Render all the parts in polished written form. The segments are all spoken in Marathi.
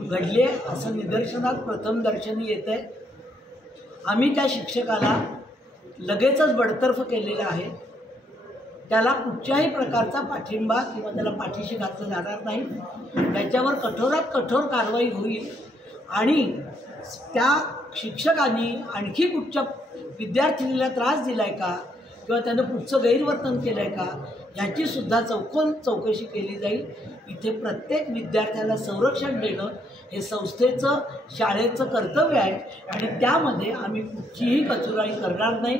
घडले असं निदर्शनात प्रथम दर्शनी येत आहे। आम्ही त्या शिक्षकाला लगेचच बडतर्फ केलेलं आहे। त्याला कुठल्याही प्रकारचा पाठिंबा किंवा त्याला पाठीशी घातलं जाणार नाही। त्याच्यावर कठोरात कठोर कारवाई होईल आणि त्या शिक्षकांनी आणखी कुठच्या विद्यार्थिनीला त्रास दिलाय का किंवा त्यानं पुढचं गैरवर्तन केलंय का याची सुद्धा सखोल चौकशी केली जाईल। इथे प्रत्येक विद्यार्थ्याला संरक्षण देणं हे संस्थेचं शाळेचं कर्तव्य आहे आणि त्यामध्ये आम्ही कुठचीही कचुराई करणार नाही।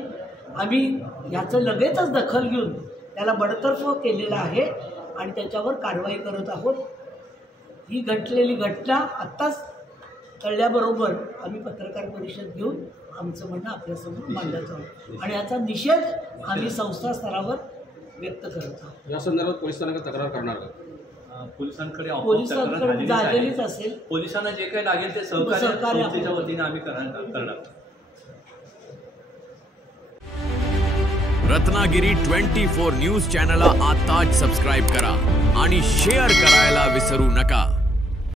आम्ही याचं लगेचच दखल घेऊन त्याला बडतर्फ केलेलं आहे आणि त्याच्यावर कारवाई करत आहोत। ही घडलेली घटना आत्ताच कळल्याबरोबर आम्ही पत्रकार परिषद घेऊन आमचं म्हणणं आपल्यासमोर मांडायचं आहोत आणि याचा निषेध आम्ही संस्था स्तरावर व्यक्त करत आहोत। या संदर्भात पोलिसांना तक्रार करणार का? पोलिसांकडे झालेलीच असेल। पोलिसांना जे काही लागेल ते सहकार्य वतीने आम्ही करणार। रत्नागिरी 24 न्यूज चॅनलला आताच सबस्क्राइब करा आणि शेअर करायला विसरू नका।